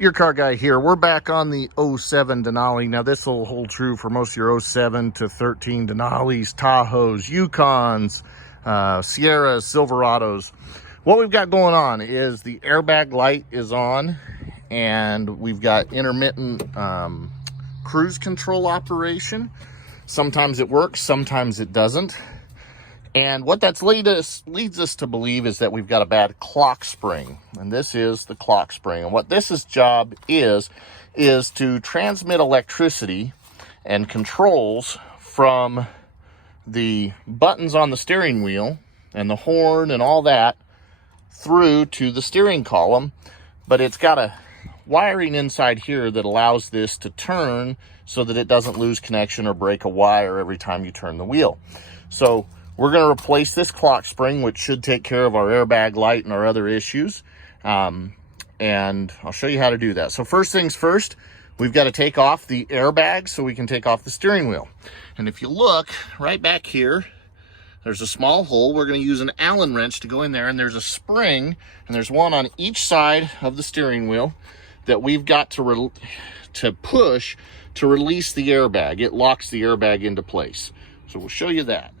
Your car guy here. We're back on the 07 Denali. Now this will hold true for most of your 07 to 13 Denalis, Tahoes, Yukons, Sierras, Silverados. What we've got going on is the airbag light is on, and we've got intermittent cruise control operation. Sometimes it works, sometimes it doesn't. And what that's leads us to believe is that we've got a bad clock spring. And this is the clock spring. And what this job is to transmit electricity and controls from the buttons on the steering wheel and the horn and all that through to the steering column. But it's got a wiring inside here that allows this to turn so that it doesn't lose connection or break a wire every time you turn the wheel. So we're going to replace this clock spring, which should take care of our airbag light and our other issues. And I'll show you how to do that. So first things first, we've got to take off the airbag so we can take off the steering wheel. And if you look right back here, there's a small hole. We're going to use an Allen wrench to go in there, and there's a spring, and there's one on each side of the steering wheel that we've got to push to release the airbag. It locks the airbag into place. So we'll show you that.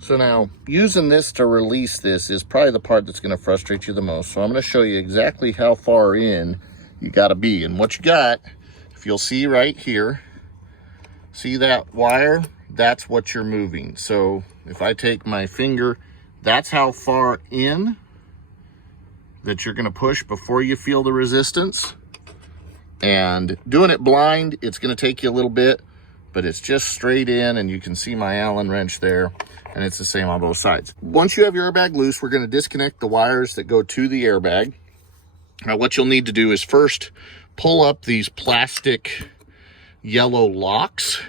So now, using this to release this is probably the part that's going to frustrate you the most. So I'm going to show you exactly how far in you got to be. And what you got, if you'll see right here, see that wire? That's what you're moving. So if I take my finger, that's how far in that you're going to push before you feel the resistance. And doing it blind, it's going to take you a little bit, but it's just straight in, and you can see my Allen wrench there, and it's the same on both sides. Once you have your airbag loose, we're going to disconnect the wires that go to the airbag. Now what you'll need to do is first pull up these plastic yellow locks,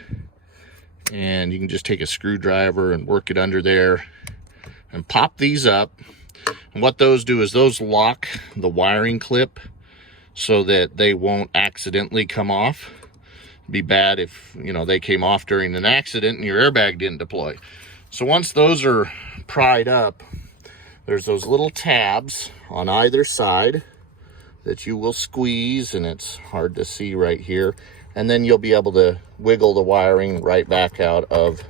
and you can just take a screwdriver and work it under there and pop these up. And what those do is those lock the wiring clip so that they won't accidentally come off. It'd be bad if, you know, they came off during an accident and your airbag didn't deploy. So once those are pried up, there's those little tabs on either side that you will squeeze, and it's hard to see right here. And then you'll be able to wiggle the wiring right back out of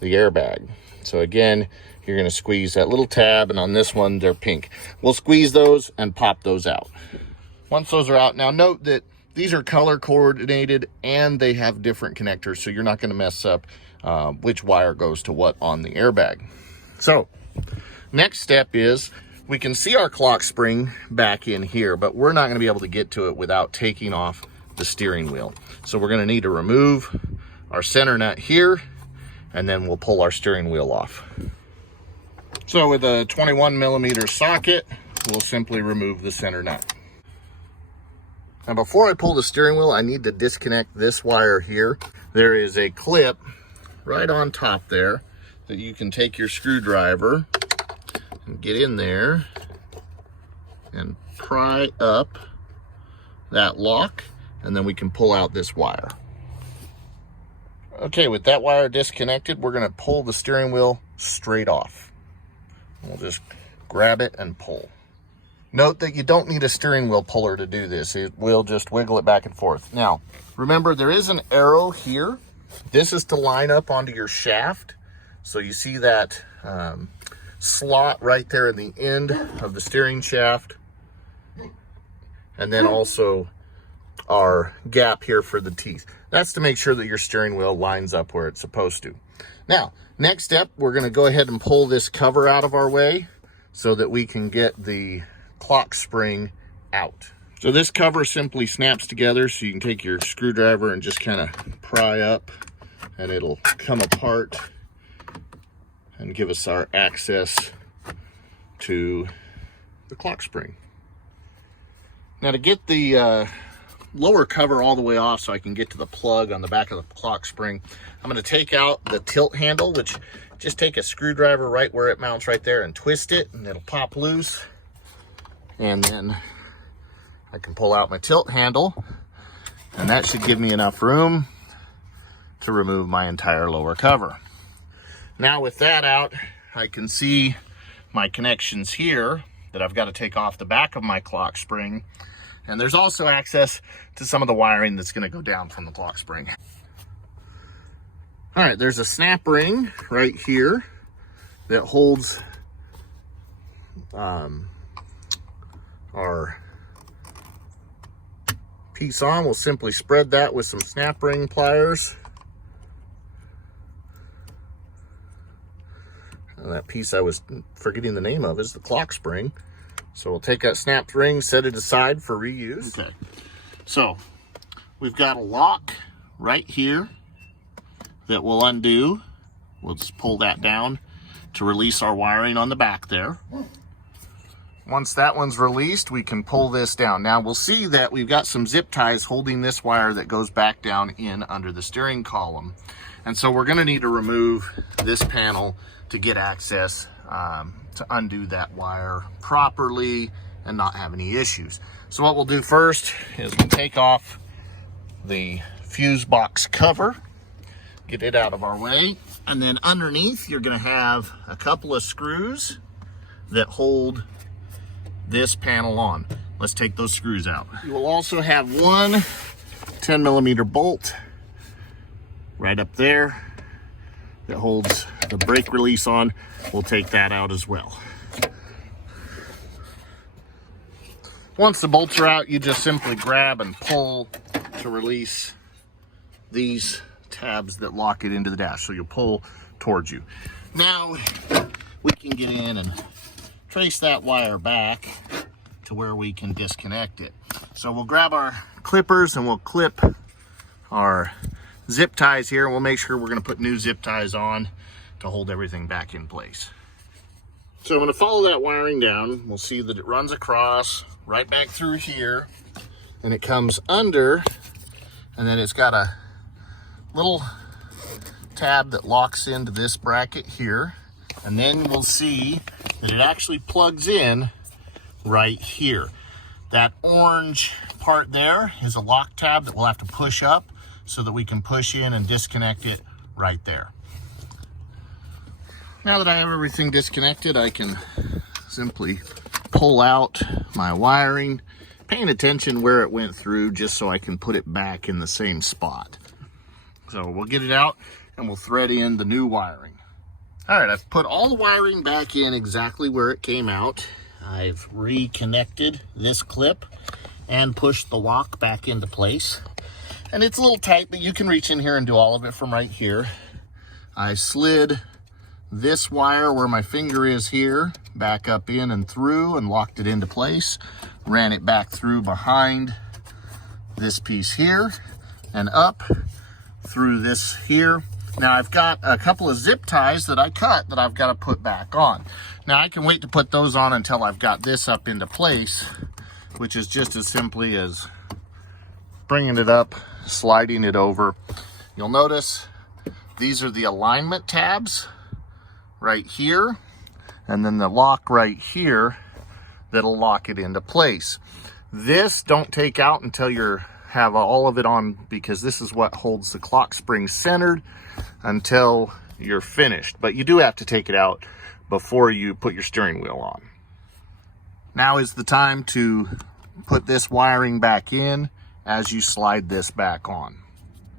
the airbag. So again, you're going to squeeze that little tab, and on this one, they're pink. We'll squeeze those and pop those out. Once those are out, now note that these are color coordinated and they have different connectors, so you're not going to mess up which wire goes to what on the airbag. So next step is we can see our clock spring back in here, but we're not going to be able to get to it without taking off the steering wheel. So we're going to need to remove our center nut here, and then we'll pull our steering wheel off. So with a 21mm socket, we'll simply remove the center nut. Now before I pull the steering wheel, I need to disconnect this wire here. There is a clip right on top there that you can take your screwdriver and get in there and pry up that lock, and then we can pull out this wire. Okay, with that wire disconnected, we're going to pull the steering wheel straight off. We'll just grab it and pull. Note that you don't need a steering wheel puller to do this. It will just wiggle it back and forth. Now, remember, there is an arrow here. This is to line up onto your shaft. So you see that slot right there in the end of the steering shaft. And then also our gap here for the teeth. That's to make sure that your steering wheel lines up where it's supposed to. Now, next step, we're going to go ahead and pull this cover out of our way so that we can get the clock spring out. So this cover simply snaps together, so you can take your screwdriver and just kind of pry up, and it'll come apart and give us our access to the clock spring. Now to get the lower cover all the way off so I can get to the plug on the back of the clock spring, I'm going to take out the tilt handle, which just take a screwdriver right where it mounts right there and twist it, and it'll pop loose. And then I can pull out my tilt handle, and that should give me enough room to remove my entire lower cover. Now with that out, I can see my connections here that I've got to take off the back of my clock spring. And there's also access to some of the wiring that's going to go down from the clock spring. All right, there's a snap ring right here that holds our piece on. We'll simply spread that with some snap ring pliers. And that piece I was forgetting the name of is the clock spring. So we'll take that snapped ring, set it aside for reuse. Okay, so we've got a lock right here that we'll undo. We'll just pull that down to release our wiring on the back there. Once that one's released, we can pull this down. Now we'll see that we've got some zip ties holding this wire that goes back down in under the steering column. And so we're gonna need to remove this panel to get access to undo that wire properly and not have any issues. So what we'll do first is we'll take off the fuse box cover, get it out of our way, and then underneath you're going to have a couple of screws that hold this panel on. Let's take those screws out. You will also have one 10mm bolt right up there that holds the brake release on. We'll take that out as well. Once the bolts are out, you just simply grab and pull to release these tabs that lock it into the dash. So you'll pull towards you. Now we can get in and trace that wire back to where we can disconnect it. So we'll grab our clippers and we'll clip our zip ties here. We'll make sure we're going to put new zip ties on to hold everything back in place. So I'm going to follow that wiring down. We'll see that it runs across right back through here, and it comes under, and then it's got a little tab that locks into this bracket here, and then we'll see that it actually plugs in right here. That orange part there is a lock tab that we'll have to push up so that we can push in and disconnect it right there. Now that I have everything disconnected, I can simply pull out my wiring, paying attention where it went through just so I can put it back in the same spot. So we'll get it out and we'll thread in the new wiring. All right, I've put all the wiring back in exactly where it came out. I've reconnected this clip and pushed the lock back into place. And it's a little tight, but you can reach in here and do all of it from right here. I slid this wire where my finger is here back up in and through and locked it into place. Ran it back through behind this piece here and up through this here. Now I've got a couple of zip ties that I cut that I've got to put back on. Now I can wait to put those on until I've got this up into place, which is just as simply as bringing it up, sliding it over. You'll notice these are the alignment tabs right here, and then the lock right here that'll lock it into place. This don't take out until you have all of it on, because this is what holds the clock spring centered until you're finished. But you do have to take it out before you put your steering wheel on. Now is the time to put this wiring back in as you slide this back on.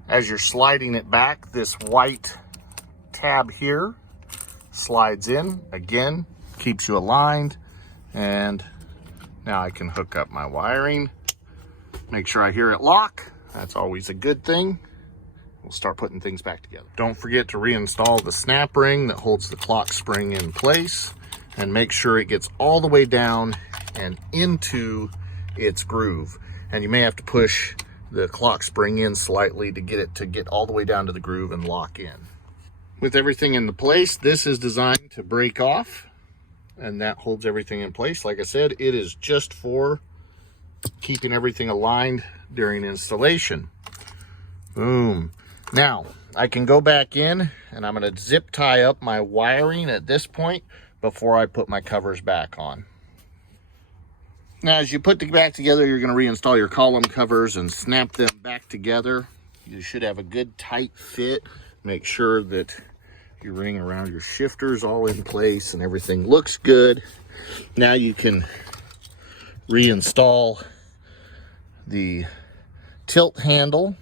As you're sliding it back, this white tab here slides in, again, keeps you aligned, and now I can hook up my wiring. Make sure I hear it lock. That's always a good thing. We'll start putting things back together. Don't forget to reinstall the snap ring that holds the clock spring in place, and make sure it gets all the way down and into its groove. And you may have to push the clock spring in slightly to get it to get all the way down to the groove and lock in. With everything in the place, this is designed to break off, and that holds everything in place. Like I said, it is just for keeping everything aligned during installation. Boom. Now, I can go back in, and I'm going to zip tie up my wiring at this point before I put my covers back on. Now, as you put it back together, you're going to reinstall your column covers and snap them back together. You should have a good tight fit. Make sure that your ring around your shifter's all in place and everything looks good. Now you can reinstall the tilt handle,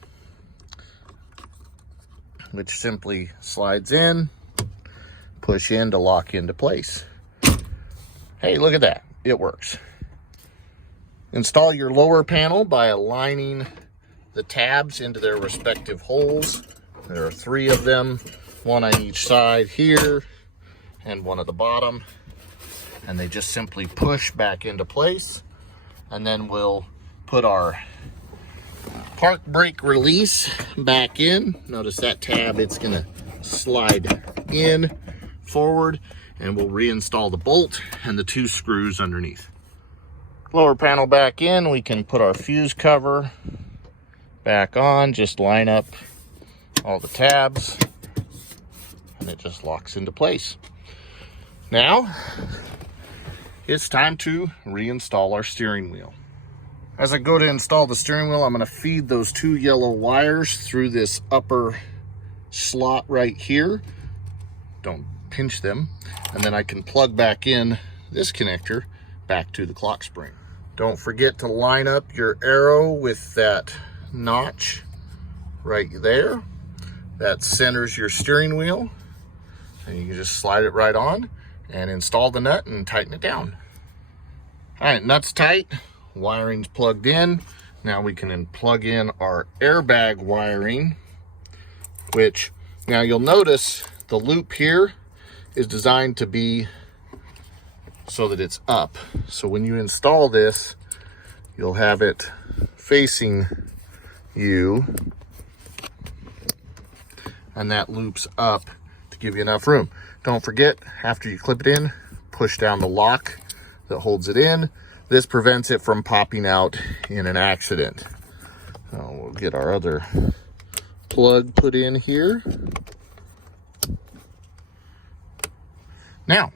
which simply slides in, push in to lock into place. Hey, look at that. It works. Install your lower panel by aligning the tabs into their respective holes. There are 3 of them, one on each side here and one at the bottom. And they just simply push back into place. And then we'll put our park brake release back in. Notice that tab, it's gonna slide in forward, and we'll reinstall the bolt and the 2 screws underneath. Lower panel back in, we can put our fuse cover back on, just line up all the tabs, and it just locks into place. Now, it's time to reinstall our steering wheel. As I go to install the steering wheel, I'm going to feed those 2 yellow wires through this upper slot right here. Don't pinch them. And then I can plug back in this connector back to the clock spring. Don't forget to line up your arrow with that notch right there. That centers your steering wheel. And you can just slide it right on and install the nut and tighten it down. All right, nut's tight, wiring's plugged in. Now we can then plug in our airbag wiring, which now you'll notice the loop here is designed to be so that it's up. So when you install this, you'll have it facing you, and that loops up to give you enough room. Don't forget, after you clip it in, push down the lock that holds it in. This prevents it from popping out in an accident. So we'll get our other plug put in here. Now,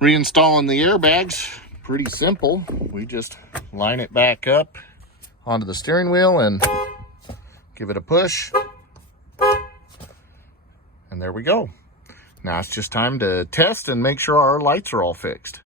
reinstalling the airbags, pretty simple. We just line it back up onto the steering wheel and give it a push. And there we go. Now it's just time to test and make sure our lights are all fixed.